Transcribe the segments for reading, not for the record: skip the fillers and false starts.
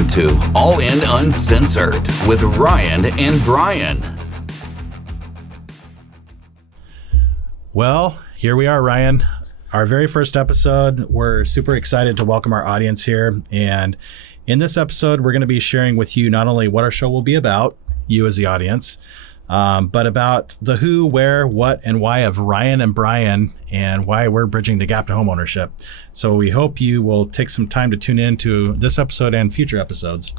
Welcome to All In Uncensored with Ryan and Bryon. Well, here we are, Ryan. Our very first episode. We're super excited to welcome our audience here. And in this episode, we're going to be sharing with you not only what our show will be about, you as the audience, but about the who, where, what, and why of Ryan and Bryon and why we're bridging the gap to homeownership. So we hope you will take some time to tune in to this episode and future episodes.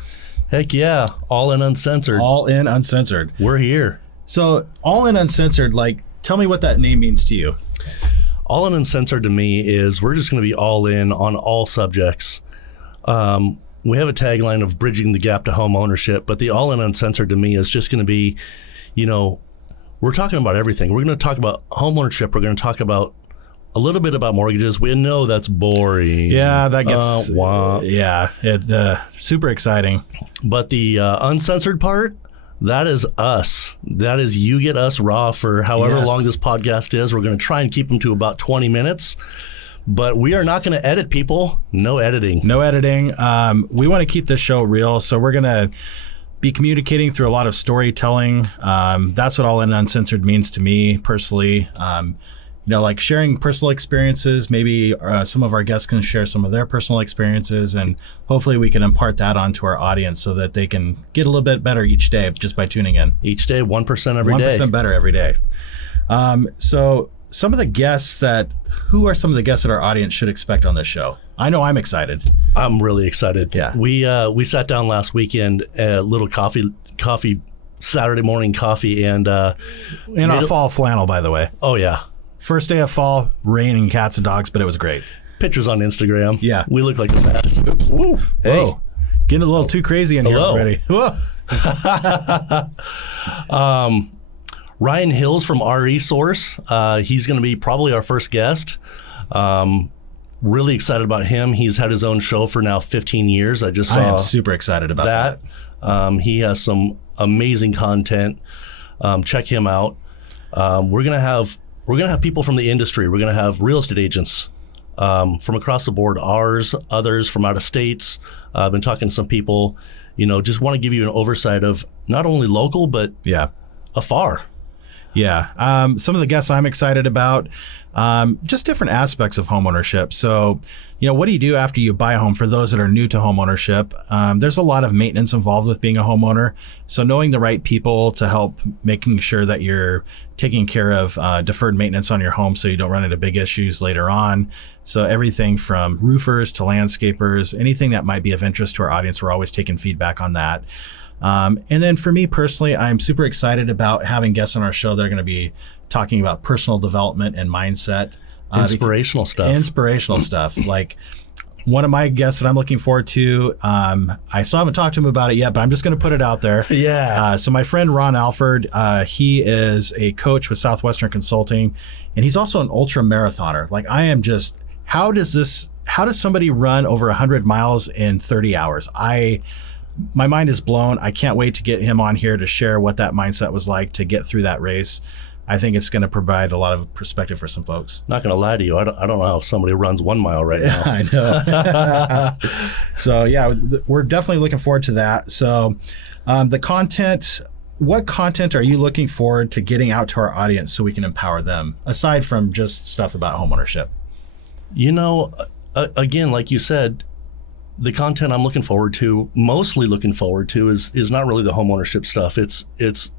Heck yeah. All in Uncensored. All In Uncensored. We're here. So All In Uncensored, tell me what that name means to you. All in Uncensored to me is we're just going to be all in on all subjects. We have a tagline of bridging the gap to home ownership, but the All In Uncensored to me is just going to be, we're talking about everything. We're going to talk about home ownership. We're going to talk about a little bit about mortgages. We know that's boring. Yeah, that gets, super exciting. But the uncensored part, that is us. That is you get us raw for however long this podcast is. We're going to try and keep them to about 20 minutes. But we are not going to edit, people. No editing. No editing. We want to keep this show real, so we're going to be communicating through a lot of storytelling. That's what All In Uncensored means to me personally. Sharing personal experiences. Maybe some of our guests can share some of their personal experiences, and hopefully we can impart that onto our audience so that they can get a little bit better each day just by tuning in. Each day, 1% every day. 1% better every day. So some of the guests who are some of the guests that our audience should expect on this show? I know I'm excited. I'm really excited. Yeah. We sat down last weekend, a little coffee, Saturday morning coffee, and in our fall flannel, by the way. Oh yeah. First day of fall, raining cats and dogs, but it was great. Pictures on Instagram. Yeah. We look like a mess. Oops. Woo. Hey. Whoa. Getting a little too crazy in here already. Ryan Hills from RE Source. He's going to be probably our first guest. Really excited about him. He's had his own show for now 15 years. I am super excited about that. He has some amazing content. Check him out. We're gonna have people from the industry. We're gonna have real estate agents from across the board. Others from out of states. I've been talking to some people. Just want to give you an oversight of not only local but afar. Yeah. Some of the guests I'm excited about, just different aspects of homeownership. So, what do you do after you buy a home? For those that are new to homeownership, there's a lot of maintenance involved with being a homeowner. So knowing the right people to help making sure that you're taking care of deferred maintenance on your home so you don't run into big issues later on. So everything from roofers to landscapers, anything that might be of interest to our audience, we're always taking feedback on that. And then for me personally, I'm super excited about having guests on our show that are going to be talking about personal development and mindset. Inspirational stuff. Like one of my guests that I'm looking forward to, I still haven't talked to him about it yet, but I'm just going to put it out there. Yeah. So my friend Ron Alford, he is a coach with Southwestern Consulting, and he's also an ultra marathoner. How does somebody run over 100 miles in 30 hours? My mind is blown. I can't wait to get him on here to share what that mindset was like to get through that race. I think it's going to provide a lot of perspective for some folks. Not going to lie to you. I don't know how somebody runs 1 mile right now. I know. So yeah, we're definitely looking forward to that. So the content, what content are you looking forward to getting out to our audience so we can empower them, aside from just stuff about homeownership? Again, like you said, the content I'm mostly looking forward to is not really the homeownership stuff. It's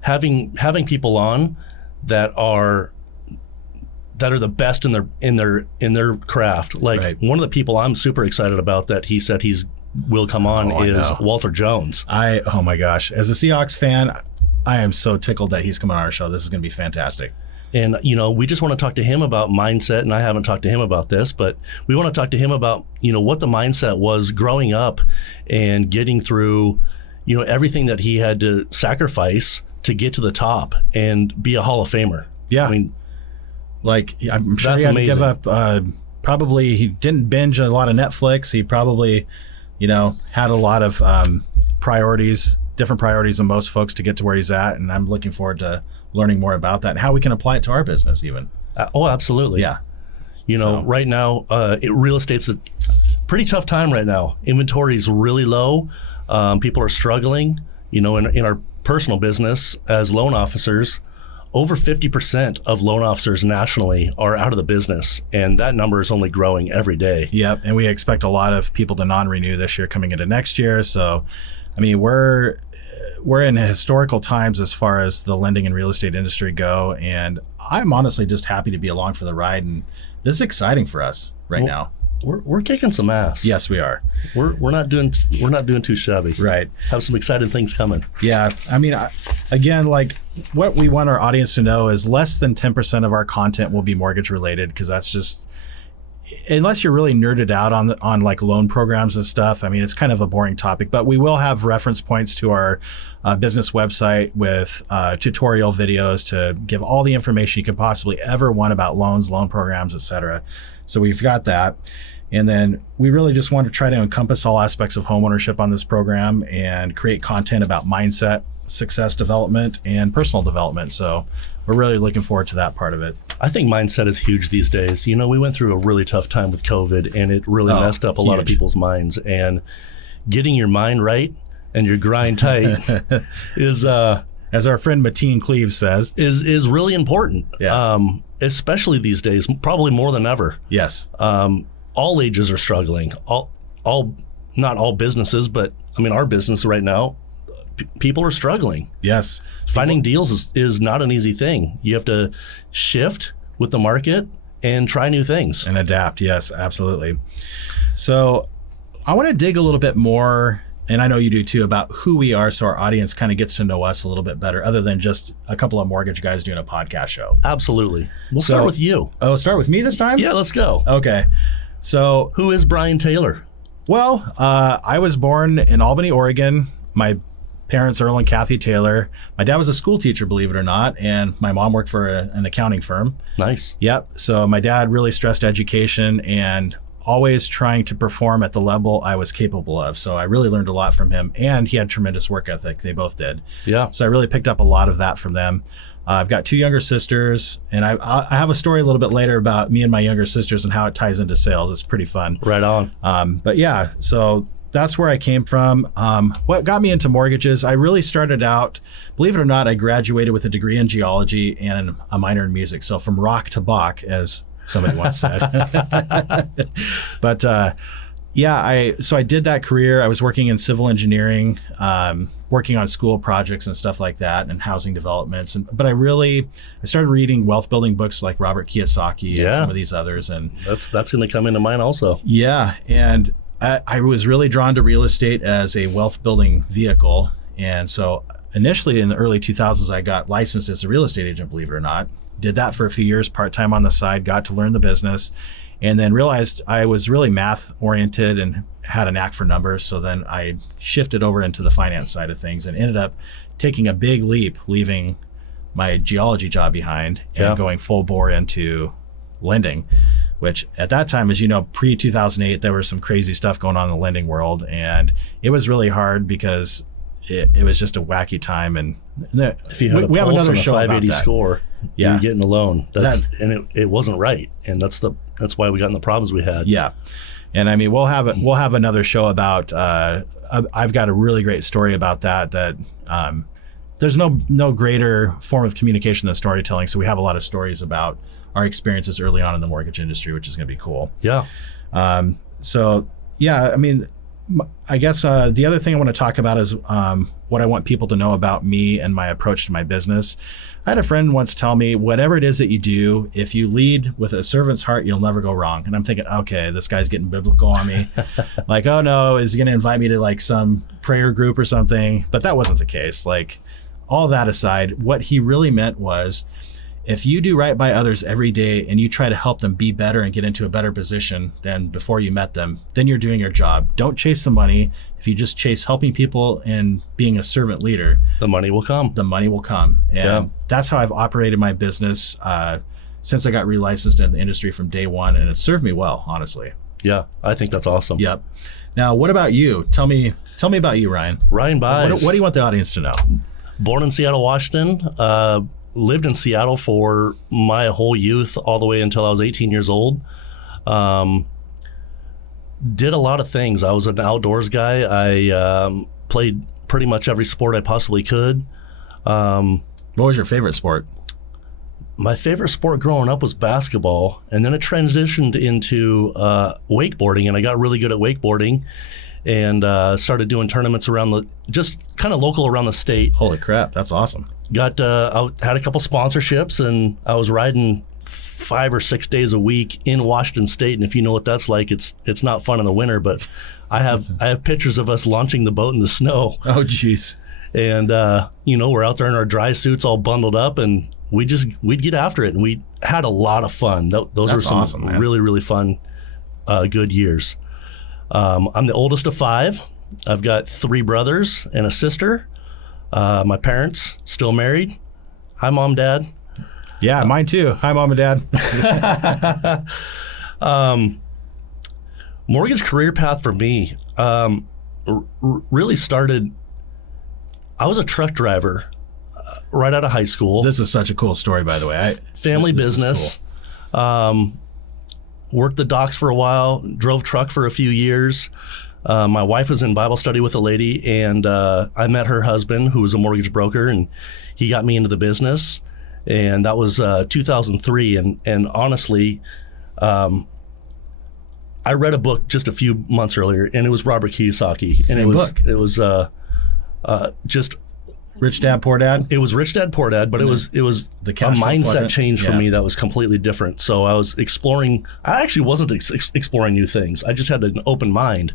having people on that are the best in their craft. Like one of the people I'm super excited about that he said will come on is Walter Jones. Oh my gosh. As a Seahawks fan, I am so tickled that he's coming on our show. This is going to be fantastic. And, we just want to talk to him about mindset, and I haven't talked to him about this, but we want to talk to him about, what the mindset was growing up and getting through, everything that he had to sacrifice to get to the top and be a Hall of Famer. Yeah. I'm sure he had to give up, probably he didn't binge a lot of Netflix. He probably, had a lot of different priorities than most folks to get to where he's at. And I'm looking forward to learning more about that and how we can apply it to our business even. Oh, absolutely. Yeah. Right now, real estate's pretty tough time right now. Inventory is really low. People are struggling. You know, in our personal business as loan officers, over 50% of loan officers nationally are out of the business, and that number is only growing every day. Yep, and we expect a lot of people to non-renew this year coming into next year. So, I mean, we're in historical times as far as the lending and real estate industry go, and I'm honestly just happy to be along for the ride, and this is exciting for us now. We're kicking some ass. Yes, we are. We're not doing too shabby. Right. Have some exciting things coming. Yeah. I mean, again, like what we want our audience to know is less than 10% of our content will be mortgage related, because that's just, unless you're really nerded out on like loan programs and stuff. I mean, it's kind of a boring topic, but we will have reference points to our business website with tutorial videos to give all the information you could possibly ever want about loans, loan programs, etc. So we've got that. And then we really just want to try to encompass all aspects of homeownership on this program and create content about mindset, success development, and personal development. So we're really looking forward to that part of it. I think mindset is huge these days. You know, we went through a really tough time with COVID, and it really messed up a lot of people's minds. And getting your mind right and your grind tight is, as our friend Mateen Cleaves says, is really important. Yeah. Especially these days, probably more than ever. Yes. All ages are struggling. Not all businesses, but I mean, our business right now, people are struggling. Yes. Finding deals is not an easy thing. You have to shift with the market and try new things. And adapt. Yes, absolutely. So I want to dig a little bit more, and I know you do too, about who we are, so our audience kind of gets to know us a little bit better, other than just a couple of mortgage guys doing a podcast show. Absolutely. We'll start with you. Oh, start with me this time? Yeah, let's go. Okay. So who is Bryon Taylor? Well, I was born in Albany, Oregon. My parents, Earl and Kathy Taylor. My dad was a school teacher, believe it or not, and my mom worked for an accounting firm. Nice. Yep. So my dad really stressed education and always trying to perform at the level I was capable of. So I really learned a lot from him, and he had tremendous work ethic. They both did. Yeah. So I really picked up a lot of that from them. I've got two younger sisters, and I have a story a little bit later about me and my younger sisters and how it ties into sales. It's pretty fun. Right on. But yeah, so that's where I came from. What got me into mortgages, I really started out, believe it or not, I graduated with a degree in geology and a minor in music. So from rock to Bach, as somebody once said. But yeah, I did that career. I was working in civil engineering, working on school projects and stuff like that, and housing developments. But I started reading wealth building books like Robert Kiyosaki and some of these others. And that's going to come into mine also. Yeah, and I was really drawn to real estate as a wealth building vehicle. And so initially in the early 2000s, I got licensed as a real estate agent, believe it or not. Did that for a few years, part-time on the side, got to learn the business, and then realized I was really math oriented and had a knack for numbers. So then I shifted over into the finance side of things and ended up taking a big leap, leaving my geology job behind and going full bore into lending, which at that time, as you know, pre-2008, there was some crazy stuff going on in the lending world. And it was really hard because it was just a wacky time. And if you had we have another and show a 580 about that. Score, you're getting a loan. And it wasn't right. And that's why we got in the problems we had. Yeah. And I mean, we'll have another show about, I've got a really great story about that there's no greater form of communication than storytelling. So we have a lot of stories about our experiences early on in the mortgage industry, which is going to be cool. Yeah. So yeah, I mean, I guess the other thing I want to talk about is what I want people to know about me and my approach to my business. I had a friend once tell me, whatever it is that you do, if you lead with a servant's heart, you'll never go wrong. And I'm thinking, okay, this guy's getting biblical on me. Like, oh no, is he going to invite me to like some prayer group or something? But that wasn't the case. Like, all that aside, what he really meant was, if you do right by others every day and you try to help them be better and get into a better position than before you met them, then you're doing your job. Don't chase the money. If you just chase helping people and being a servant leader, the money will come. The money will come. And that's how I've operated my business since I got relicensed in the industry from day one. And it's served me well, honestly. Yeah, I think that's awesome. Yep. Now, what about you? Tell me about you, Ryan. Ryan Buys. What do you want the audience to know? Born in Seattle, Washington. Lived in Seattle for my whole youth, all the way until I was 18 years old. did a lot of things. I was an outdoors guy. I played pretty much every sport I possibly could. What was your favorite sport? My favorite sport growing up was basketball, and then it transitioned into wakeboarding, and I got really good at wakeboarding, and started doing tournaments around just kind of local around the state. Holy crap, that's awesome. I had a couple sponsorships, and I was riding 5 or 6 days a week in Washington State, and if you know what that's like, it's not fun in the winter. But I have pictures of us launching the boat in the snow. Oh, jeez. And we're out there in our dry suits, all bundled up, and we'd get after it, and we had a lot of fun. Those were some awesome, man. really, really fun, good years. I'm the oldest of 5. I've got 3 brothers and a sister. My parents still married. Hi, Mom, Dad. Yeah, mine too. Hi, Mom and Dad. Mortgage career path for me really started. I was a truck driver right out of high school. This is such a cool story, by the way. Family this business. Cool. Worked the docks for a while, drove truck for a few years. My wife was in Bible study with a lady, and I met her husband, who was a mortgage broker, and he got me into the business. And that was 2003. And honestly, I read a book just a few months earlier, and it was Robert Kiyosaki. Same book. It was just Rich Dad, Poor Dad? It was Rich Dad, Poor Dad, but it was the a cash flow mindset quadrant. change for Yeah. me that was completely different. So I was exploring. I actually wasn't exploring new things. I just had an open mind,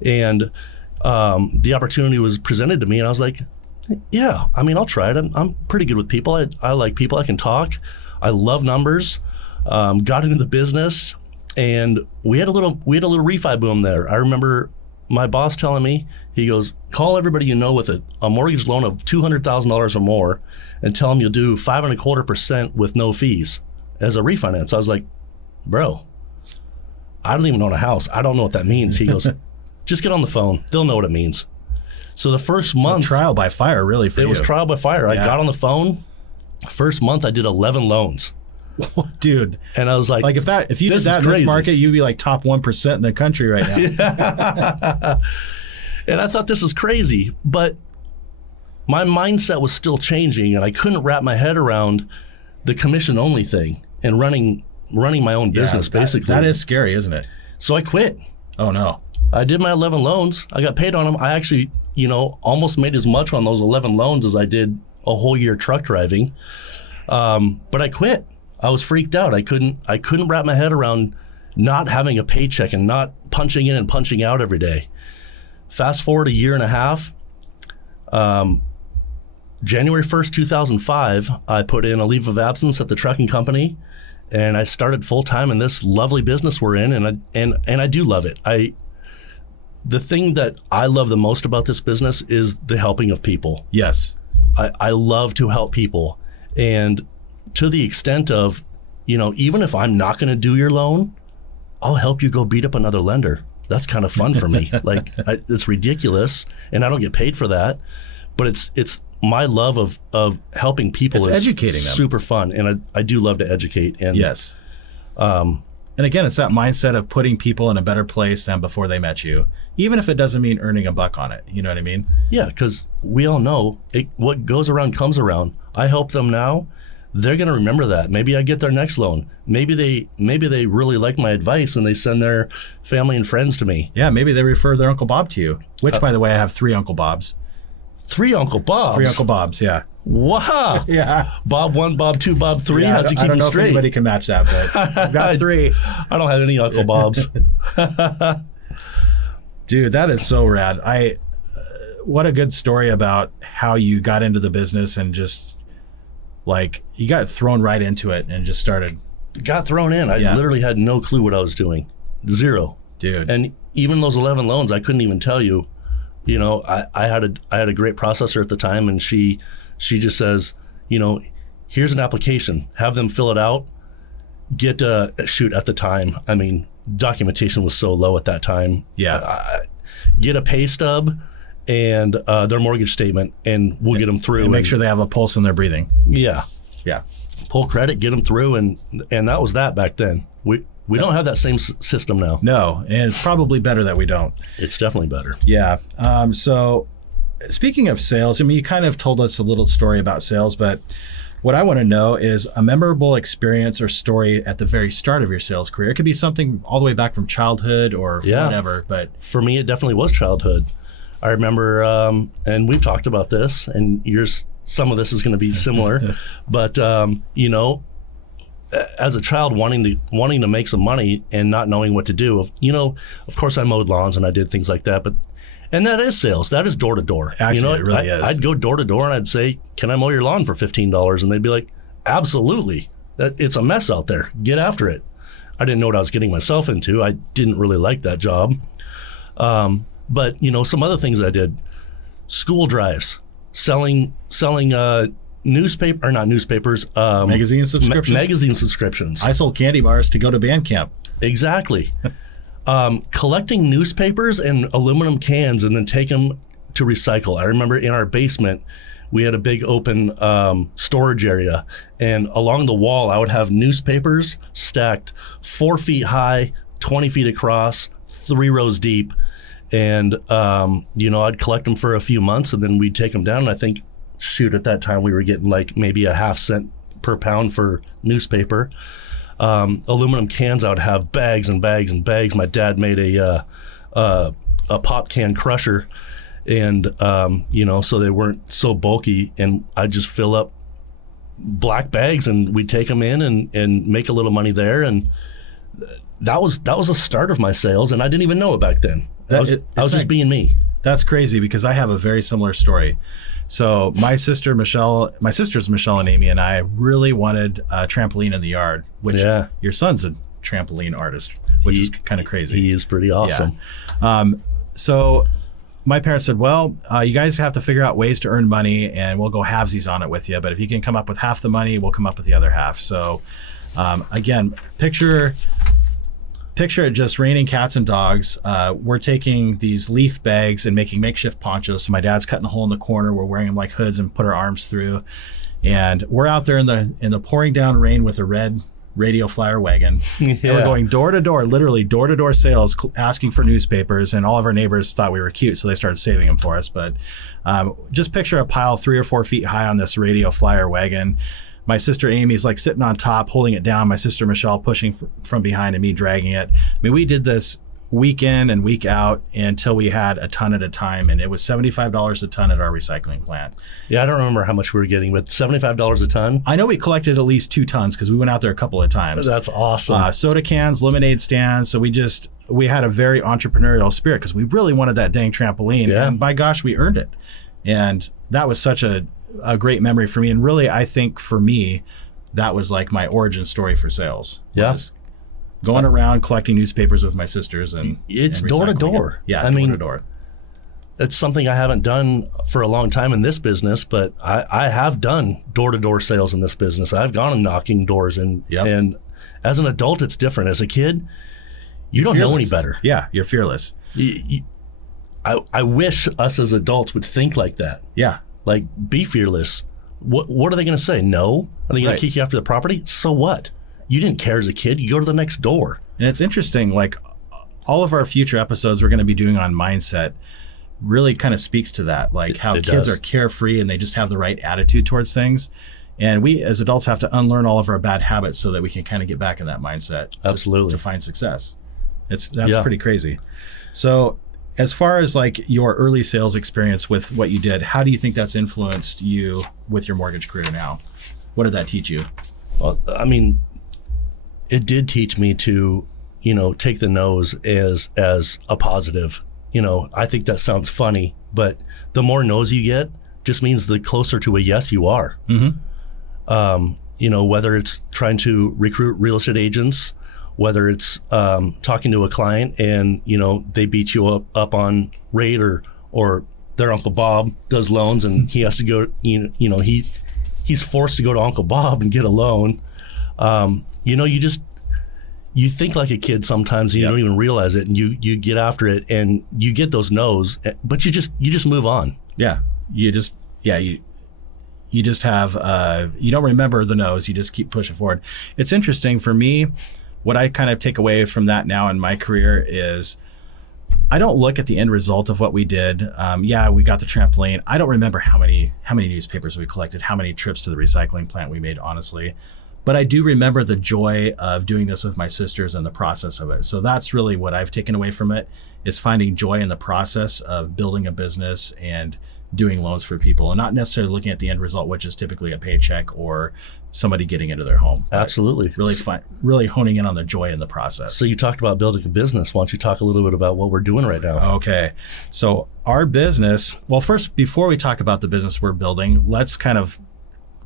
and the opportunity was presented to me, and I was like, "Yeah, I mean, I'll try it. I'm pretty good with people. I like people. I can talk. I love numbers." Got into the business, and we had a little refi boom there. I remember my boss telling me, he goes, call everybody you know with a mortgage loan of $200,000 or more and tell them you'll do 5.25% with no fees as a refinance. I was like, bro, I don't even own a house. I don't know what that means. He goes, just get on the phone. They'll know what it means. So the first month. Trial by fire, really, for you. It was trial by fire. Yeah. I got on the phone. First month, I did 11 loans. Dude. And I was like, if you did that in this market, you'd be like top 1% in the country right now. And I thought, this is crazy. But my mindset was still changing, and I couldn't wrap my head around the commission-only thing and running my own business, basically. That is scary, isn't it? So I quit. Oh, no. I did my 11 loans. I got paid on them. I actually, almost made as much on those 11 loans as I did a whole year truck driving. But I quit. I was freaked out. I couldn't wrap my head around not having a paycheck and not punching in and punching out every day. Fast forward a year and a half, January 1st, 2005, I put in a leave of absence at the trucking company, and I started full-time in this lovely business we're in, and I do love it. The thing that I love the most about this business is the helping of people. Yes. I love to help people, and to the extent of, even if I'm not going to do your loan, I'll help you go beat up another lender. That's kind of fun for me. It's ridiculous, and I don't get paid for that, but it's my love of helping people. It's is educating them. Super fun, and I do love to educate. And yes. And again, it's that mindset of putting people in a better place than before they met you, even if it doesn't mean earning a buck on it. You know what I mean? Yeah, because we all know what goes around comes around. I help them now. They're going to remember that. Maybe I get their next loan. Maybe they really like my advice and they send their family and friends to me. Yeah, maybe they refer their Uncle Bob to you, which, by the way, I have 3 Uncle Bobs. 3 Uncle Bobs? 3 Uncle Bobs, yeah. Wow. Yeah. Bob 1, Bob 2, Bob 3. Yeah, How'd you keep I don't them know straight? if anybody can match that, but I've got 3. I don't have any Uncle Bobs. Dude, that is so rad. What a good story about how you got into the business and just you got thrown right into it and just started. Got thrown in. I literally had no clue what I was doing. 0. Dude. And even those 11 loans, I couldn't even tell you. I had a great processor at the time, and she just says, here's an application. Have them fill it out. Get at the time. I mean, documentation was so low at that time. Yeah. Get a pay stub and their mortgage statement, and we'll get them through. And make sure they have a pulse in their breathing. Yeah. Yeah. Pull credit, get them through, and that was that back then. We We don't have that same system now. No, and it's probably better that we don't. It's definitely better. Yeah. So speaking of sales, I mean, you kind of told us a little story about sales, but what I want to know is a memorable experience or story at the very start of your sales career. It could be something all the way back from childhood or whatever, but for me, it definitely was childhood. I remember, and we've talked about this, and some of this is going to be similar, but you know, as a child wanting to make some money and not knowing what to do, you know, of course I mowed lawns and I did things like that, and that is sales. That is door to door. Actually, you know, it really is. I'd go door to door and I'd say, "Can I mow your lawn for $15?" And they'd be like, "Absolutely. It's a mess out there. Get after it." I didn't know what I was getting myself into. I didn't really like that job. But you know, some other things I did: school drives, selling magazine subscriptions. Magazine subscriptions. I sold candy bars to go to band camp. Exactly. Collecting newspapers and aluminum cans and then take them to recycle. I remember in our basement, we had a big open storage area, and along the wall, I would have newspapers stacked 4 feet high, 20 feet across, 3 rows deep. And, you know, I'd collect them for a few months and then we'd take them down. And I think, at that time we were getting like maybe a 0.5 cent per pound for newspaper. Aluminum cans, I would have bags and bags and bags. My dad made a pop can crusher, and you know, so they weren't so bulky, and I'd just fill up black bags and we'd take them in and make a little money there. And that was the start of my sales, and I didn't even know it back then. I was just being me. That's crazy because I have a very similar story. So my sisters Michelle and Amy and I really wanted a trampoline in the yard, which your son's a trampoline artist, which is kind of crazy. He is pretty awesome. Yeah. So my parents said, well, you guys have to figure out ways to earn money and we'll go halvesies on it with you. But if you can come up with half the money, we'll come up with the other half. So again, picture it just raining cats and dogs. We're taking these leaf bags and making makeshift ponchos. So my dad's cutting a hole in the corner. We're wearing them like hoods and put our arms through. And we're out there in the pouring down rain with a red radio flyer wagon. And we're going door to door, literally door to door sales, asking for newspapers. And all of our neighbors thought we were cute, so they started saving them for us. But just picture a pile 3 or 4 feet high on this radio flyer wagon. My sister Amy's like sitting on top, holding it down. My sister Michelle pushing from behind and me dragging it. I mean, we did this week in and week out until we had a ton at a time. And it was $75 a ton at our recycling plant. Yeah, I don't remember how much we were getting, but $75 a ton? I know we collected at least 2 tons because we went out there a couple of times. That's awesome. Soda cans, lemonade stands. So we had a very entrepreneurial spirit because we really wanted that dang trampoline. Yeah. And by gosh, we earned it. And that was such a great memory for me. And really, I think for me, that was like my origin story for sales. Yeah. Going around collecting newspapers with my sisters and it's door to door. Yeah, I door mean, to door. It's something I haven't done for a long time in this business, but I have done door to door sales in this business. I've gone and knocking doors, and as an adult, it's different. As a kid, you don't know any better. Yeah, you're fearless. I wish us as adults would think like that. Yeah. Like, be fearless. What are they going to say? No? Are they going to kick you after the property? So what? You didn't care as a kid. You go to the next door. And it's interesting, like all of our future episodes we're going to be doing on mindset really kind of speaks to that, like how kids are carefree and they just have the right attitude towards things. And we as adults have to unlearn all of our bad habits so that we can kind of get back in that mindset. Absolutely. To find success. That's pretty crazy. So as far as like your early sales experience with what you did, how do you think that's influenced you with your mortgage career now? What did that teach you? Well, I mean, it did teach me to, take the no's as a positive. I think that sounds funny, but the more no's you get just means the closer to a yes you are. Mm-hmm. Whether it's trying to recruit real estate agents, whether it's talking to a client and, they beat you up on rate or their Uncle Bob does loans and he has to go, he's forced to go to Uncle Bob and get a loan. You think like a kid sometimes and you don't even realize it, and you get after it and you get those no's, but you just move on. Yeah. You just have, you don't remember the no's, you just keep pushing forward. It's interesting for me. what I kind of take away from that now in my career is I don't look at the end result of what we did. Yeah, we got the trampoline. I don't remember how many newspapers we collected, how many trips to the recycling plant we made, honestly. But I do remember the joy of doing this with my sisters and the process of it. So that's really what I've taken away from it, is finding joy in the process of building a business and doing loans for people, and not necessarily looking at the end result, which is typically a paycheck or somebody getting into their home. Absolutely. Really honing in on the joy in the process. So you talked about building a business. Why don't you talk a little bit about what we're doing right now? Okay. So our business, well, first, before we talk about the business we're building, let's kind of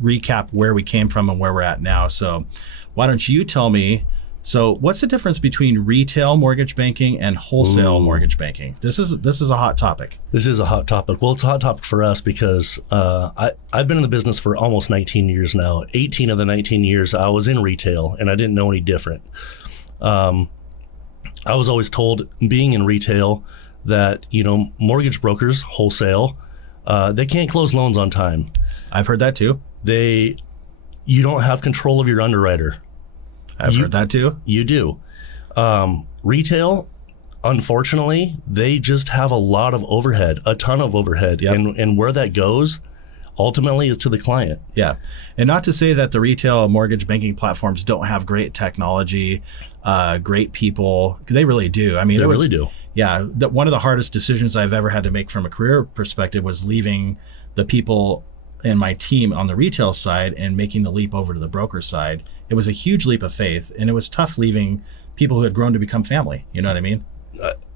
recap where we came from and where we're at now. So why don't you tell me, so what's the difference between retail mortgage banking and wholesale mortgage banking? This is a hot topic. This is a hot topic. Well, it's a hot topic for us because I've been in the business for almost 19 years now. 18 of the 19 years I was in retail, and I didn't know any different. I was always told, being in retail, that mortgage brokers, wholesale, they can't close loans on time. I've heard that too. You don't have control of your underwriter. I've heard that too. You do. Retail, unfortunately, they just have a lot of overhead, a ton of overhead. Yep. And where that goes ultimately is to the client. Yeah. And not to say that the retail mortgage banking platforms don't have great technology, great people. They really do. I mean, they really do. Yeah. One of the hardest decisions I've ever had to make from a career perspective was leaving the people and my team on the retail side and making the leap over to the broker side. It was a huge leap of faith, and it was tough leaving people who had grown to become family. You know what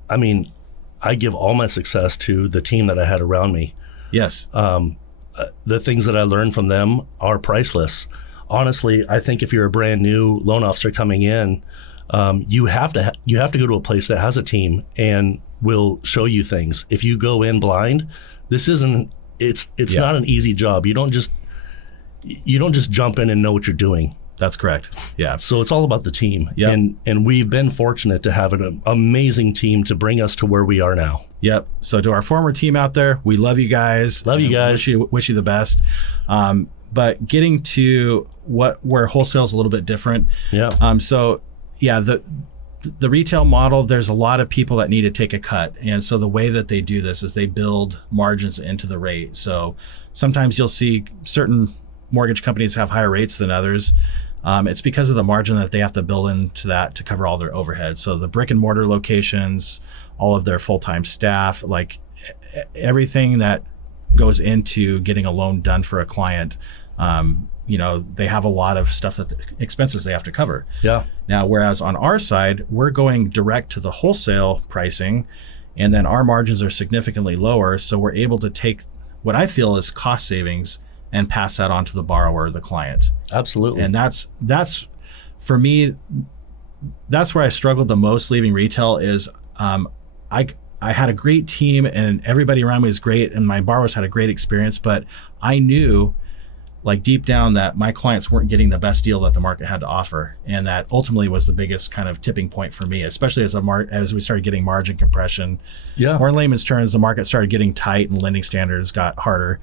I mean? I give all my success to the team that I had around me. Yes. The things that I learned from them are priceless. Honestly, I think if you're a brand new loan officer coming in, you have to go to a place that has a team and will show you things. If you go in blind, it's not an easy job. You don't just jump in and know what you're doing. That's correct. Yeah. So it's all about the team. Yep. And we've been fortunate to have an amazing team to bring us to where we are now. Yep. So to our former team out there, we love you guys. Love you guys. Wish you the best. But getting to where wholesale is a little bit different. Yeah. The retail model, there's a lot of people that need to take a cut. And so the way that they do this is they build margins into the rate. So sometimes you'll see certain mortgage companies have higher rates than others. It's because of the margin that they have to build into that to cover all their overhead. So the brick and mortar locations, all of their full-time staff, like everything that goes into getting a loan done for a client, they have a lot of stuff expenses they have to cover. Yeah. Now, whereas on our side, we're going direct to the wholesale pricing, and then our margins are significantly lower. So we're able to take what I feel is cost savings and pass that on to the borrower, the client. Absolutely. And that's for me, that's where I struggled the most leaving retail is I had a great team and everybody around me was great and my borrowers had a great experience, but I knew like deep down that my clients weren't getting the best deal that the market had to offer. And that ultimately was the biggest kind of tipping point for me, especially as we started getting margin compression. Yeah. Or in layman's terms, the market started getting tight and lending standards got harder.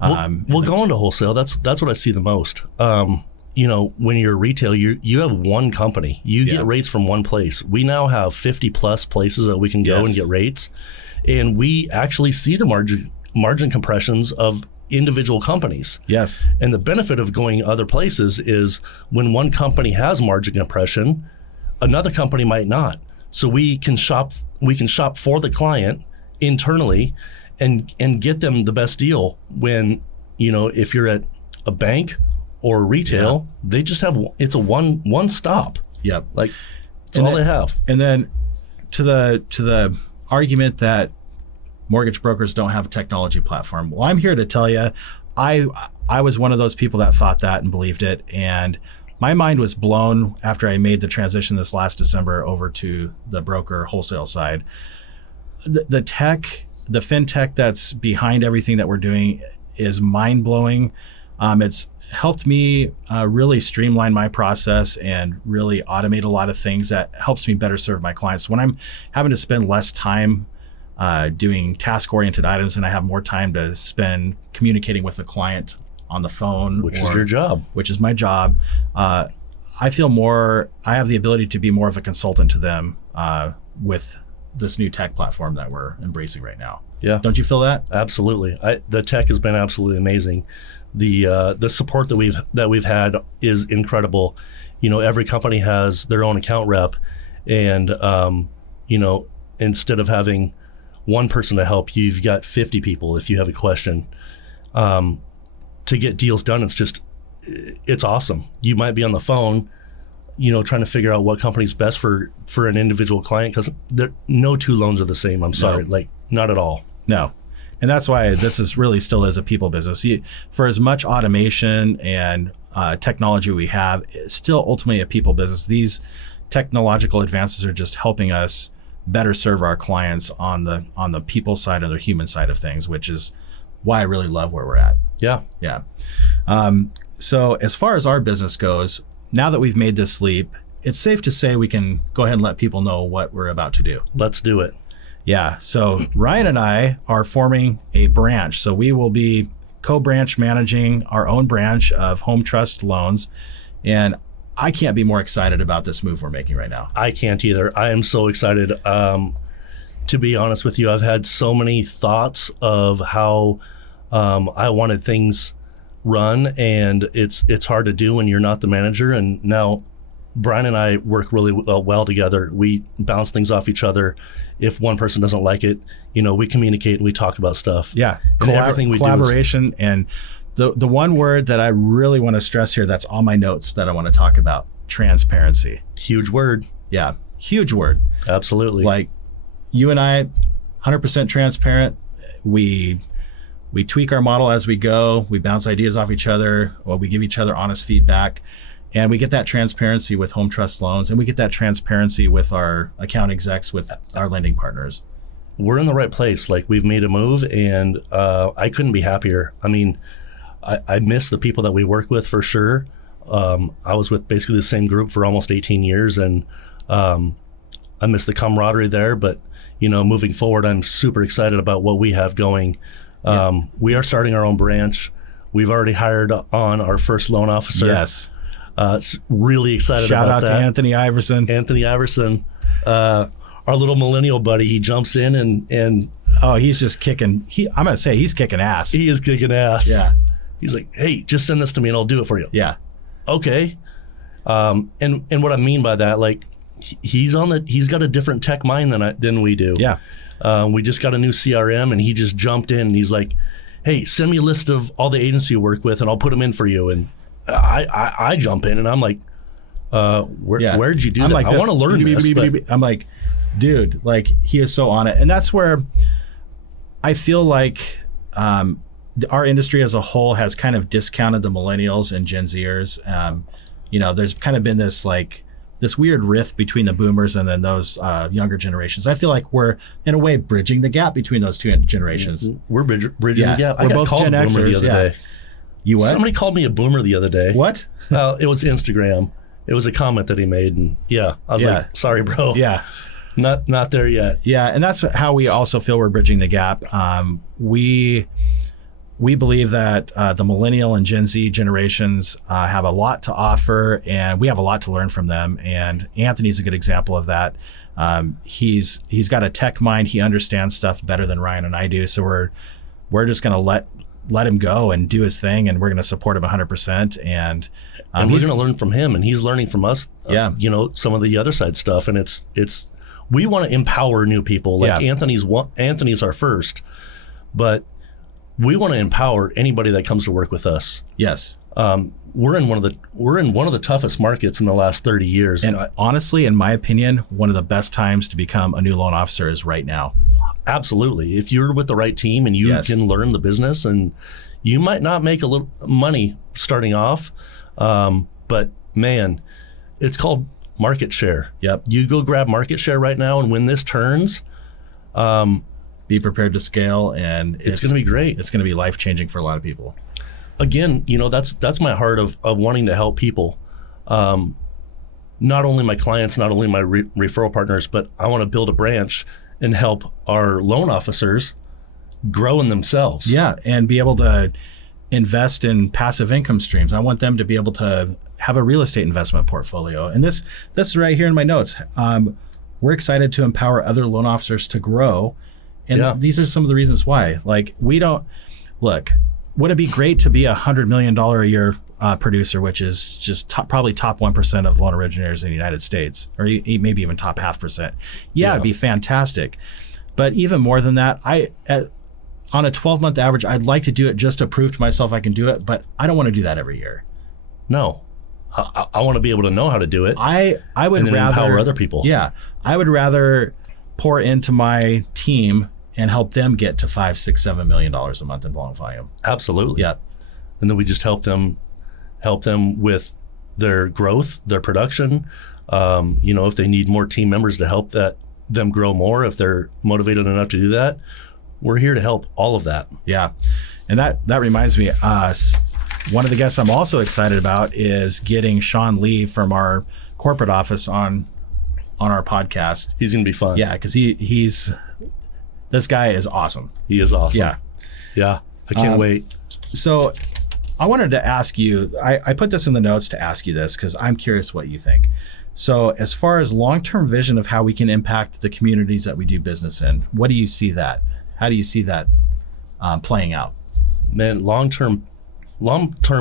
Going to wholesale, that's what I see the most. When you're retail, you have one company. You get rates from one place. We now have 50 plus places that we can go and get rates. And we actually see the margin compressions of individual companies. Yes. And the benefit of going other places is when one company has margin compression, another company might not. So we can shop for the client internally and get them the best deal when, if you're at a bank or retail, they just have, it's a one stop. Yep. Like it's all they have. And then to the argument that mortgage brokers don't have a technology platform. Well, I'm here to tell you, I was one of those people that thought that and believed it. And my mind was blown after I made the transition this last December over to the broker wholesale side. The fintech that's behind everything that we're doing is mind blowing. It's helped me really streamline my process and really automate a lot of things that helps me better serve my clients. When I'm having to spend less time doing task-oriented items, and I have more time to spend communicating with the client on the phone, which is your job, which is my job. I feel more, I have the ability to be more of a consultant to them with this new tech platform that we're embracing right now. Yeah. Don't you feel that? Absolutely. The tech has been absolutely amazing. The support that we've had is incredible. You know, every company has their own account rep, and you know, instead of having one person to help, you've got 50 people if you have a question. To get deals done, it's awesome. You might be on the phone, you know, trying to figure out what company's best for an individual client, because no two loans are the same. I'm sorry, like not at all. No. And that's why this is really still is a people business. For as much automation and technology we have, it's still ultimately a people business. These technological advances are just helping us better serve our clients on the people side and the human side of things, which is why I really love where we're at. Yeah. Yeah. So as far as our business goes, now that we've made this leap, it's safe to say we can go ahead and let people know what we're about to do. Let's do it. Yeah. So Ryan and I are forming a branch. So we will be co-branch managing our own branch of Home Trust Loans. And I can't be more excited about this move we're making right now. I can't either. I am so excited. To be honest with you, I've had so many thoughts of how I wanted things run, and it's hard to do when you're not the manager. And now Bryon and I work really well together. We bounce things off each other. If one person doesn't like it, you know, we communicate and we talk about stuff. Yeah, and everything we collaboration. And the one word that I really want to stress here, that's on my notes that I want to talk about: transparency. Huge word. Yeah, huge word. Absolutely. Like you and I, 100% transparent. We tweak our model as we go. We bounce ideas off each other, or we give each other honest feedback. And we get that transparency with Home Trust Loans, and we get that transparency with our account execs, with our lending partners. We're in the right place. Like, we've made a move, and I couldn't be happier. I mean, I miss the people that we work with for sure. I was with basically the same group for almost 18 years, and I miss the camaraderie there. But, you know, moving forward, I'm super excited about what we have going. We are starting our own branch. We've already hired on our first loan officer. Yes. Really excited Shout about that. Shout out to Anthony Iverson. Anthony Iverson, our little millennial buddy. He jumps in and oh, he's just kicking. I'm gonna say he's kicking ass. He is kicking ass. Yeah. He's like, hey, just send this to me and I'll do it for you. Yeah. Okay. And what I mean by that, like, he's got a different tech mind than we do. Yeah. We just got a new CRM, and he just jumped in and he's like, hey, send me a list of all the agents you work with and I'll put them in for you. And I jump in and I'm like, where'd you do that? Like, I want to learn this. But I'm like, dude, like, he is so on it. And that's where I feel like our industry as a whole has kind of discounted the millennials and Gen Zers. You know, there's kind of been this weird rift between the boomers and then those younger generations. I feel like we're, in a way, bridging the gap between those two generations. We're bridging the gap. We're both Gen Xers. The other day. You what? Somebody called me a boomer the other day. What? It was Instagram. It was a comment that he made, and I was like, sorry, bro. Yeah. Not there yet. Yeah, and that's how we also feel we're bridging the gap. We believe that the millennial and Gen Z generations have a lot to offer, and we have a lot to learn from them. And Anthony's a good example of that. He's got a tech mind. He understands stuff better than Ryan and I do. So we're just going to let him go and do his thing, and we're going to support him 100%. And we're going to learn from him, and he's learning from us. Yeah. You know, some of the other side stuff, and it's we want to empower new people. Like, Anthony's our first, but we want to empower anybody that comes to work with us. Yes. We're in one of the toughest markets in the last 30 years. And honestly, in my opinion, one of the best times to become a new loan officer is right now. Absolutely. If you're with the right team and you can learn the business, and you might not make a little money starting off, but man, it's called market share. Yep. You go grab market share right now, and when this turns, be prepared to scale, and it's going to be great. It's going to be life-changing for a lot of people. Again, you know, that's my heart of wanting to help people. Not only my clients, not only my referral partners, but I want to build a branch and help our loan officers grow in themselves. Yeah, and be able to invest in passive income streams. I want them to be able to have a real estate investment portfolio. And this is right here in my notes. We're excited to empower other loan officers to grow. And these are some of the reasons why. Like, we don't, look, would it be great to be $100 million a year producer, which is just probably top 1% of loan originators in the United States, or maybe even top 0.5%. Yeah, it'd be fantastic. But even more than that, on a 12-month average, I'd like to do it just to prove to myself I can do it, but I don't want to do that every year. No, I want to be able to know how to do it. I would and then rather empower other people. Yeah, I would rather pour into my team and help them get to $5, $6, $7 million a month in loan volume. Absolutely. Yeah. And then we just help them with their growth, their production. If they need more team members to help them grow more, if they're motivated enough to do that, we're here to help all of that. Yeah. And that reminds me, one of the guests I'm also excited about is getting Sean Lee from our corporate office on our podcast. He's going to be fun. Yeah, because this guy is awesome. He is awesome. Yeah. Yeah. I can't wait. So I wanted to ask you, I put this in the notes to ask you this because I'm curious what you think. So as far as long-term vision of how we can impact the communities that we do business in, what do you see that? How do you see that playing out? Man, long-term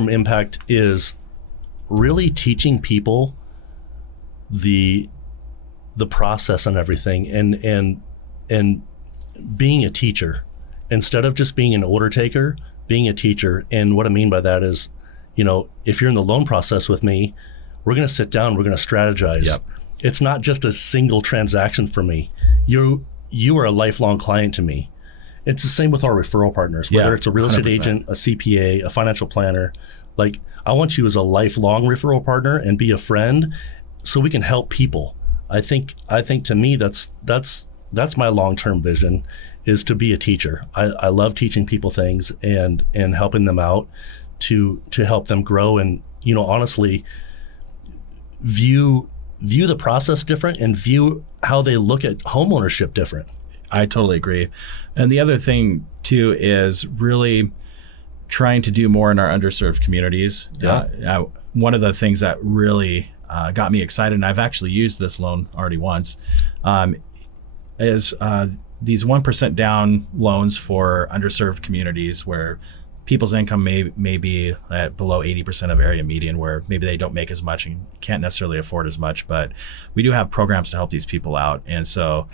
impact is really teaching people the process and everything, and being a teacher instead of just being an order taker, being a teacher. And what I mean by that is, if you're in the loan process with me, we're going to sit down, we're going to strategize. Yep. It's not just a single transaction for me. You are a lifelong client to me. It's the same with our referral partners, whether it's a real estate 100%. agent, a CPA, a financial planner. Like, I want you as a lifelong referral partner and be a friend so we can help people. I think to me, that's my long-term vision, is to be a teacher. I love teaching people things and helping them out to help them grow and, honestly view the process different and view how they look at homeownership different. I totally agree. And the other thing too is really trying to do more in our underserved communities. Yeah. One of the things that really got me excited, and I've actually used this loan already once, is these 1% down loans for underserved communities where people's income may be at below 80% of area median, where maybe they don't make as much and can't necessarily afford as much, but we do have programs to help these people out. And so,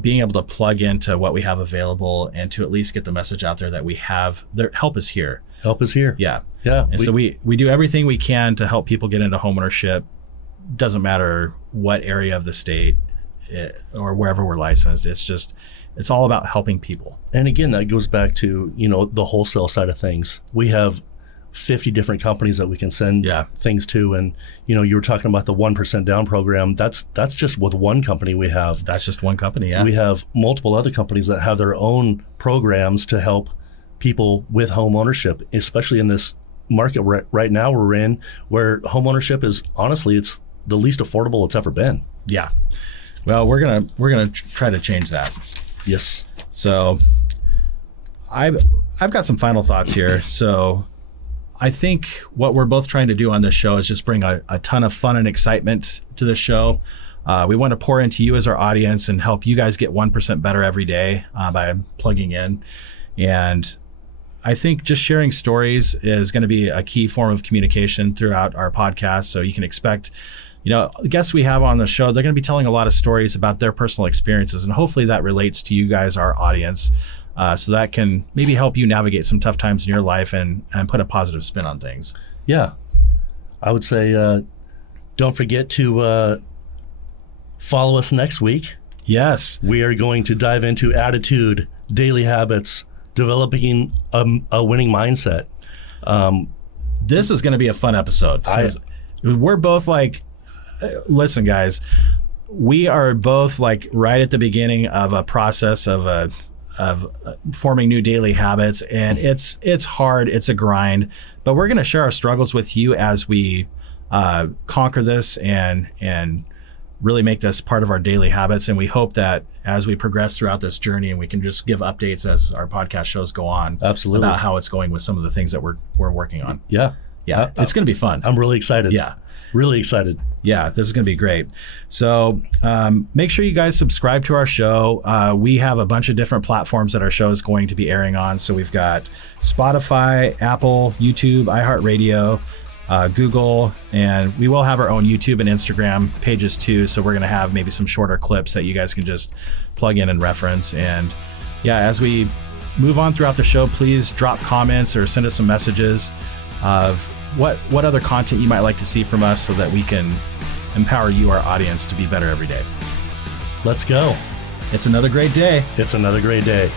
being able to plug into what we have available and to at least get the message out there that we have, help is here. Help is here. Yeah. Yeah. And so we do everything we can to help people get into homeownership. Doesn't matter what area of the state or wherever we're licensed. It's all about helping people. And again, that goes back to, the wholesale side of things. We have 50 different companies that we can send things to. And, you were talking about the 1% down program. That's just with one company we have. That's just one company, yeah. We have multiple other companies that have their own programs to help people with home ownership, especially in this market right now we're in, where home ownership is, honestly, it's the least affordable it's ever been. Yeah. Well, we're gonna try to change that. Yes. So I've got some final thoughts here. So I think what we're both trying to do on this show is just bring a ton of fun and excitement to the show. We want to pour into you as our audience and help you guys get 1% better every day by plugging in. And I think just sharing stories is going to be a key form of communication throughout our podcast. So you can expect, the guests we have on the show, they're going to be telling a lot of stories about their personal experiences. And hopefully that relates to you guys, our audience. So that can maybe help you navigate some tough times in your life and put a positive spin on things. Yeah. I would say don't forget to follow us next week. Yes. We are going to dive into attitude, daily habits, developing a winning mindset. This is going to be a fun episode. We're both like, listen, guys, we are both like right at the beginning of a process of forming new daily habits, and it's hard, it's a grind, but we're going to share our struggles with you as we conquer this and really make this part of our daily habits. And we hope that as we progress throughout this journey, and we can just give updates as our podcast shows go on. Absolutely. About how it's going with some of the things that we're working on. Yeah. Yeah, it's going to be fun. I'm really excited. Yeah. Really excited. Yeah, this is going to be great. So make sure you guys subscribe to our show. We have a bunch of different platforms that our show is going to be airing on. So we've got Spotify, Apple, YouTube, iHeartRadio, Google, and we will have our own YouTube and Instagram pages too. So we're going to have maybe some shorter clips that you guys can just plug in and reference. And yeah, as we move on throughout the show, please drop comments or send us some messages of what other content you might like to see from us so that we can empower you, our audience, to be better every day. Let's go. It's another great day. It's another great day.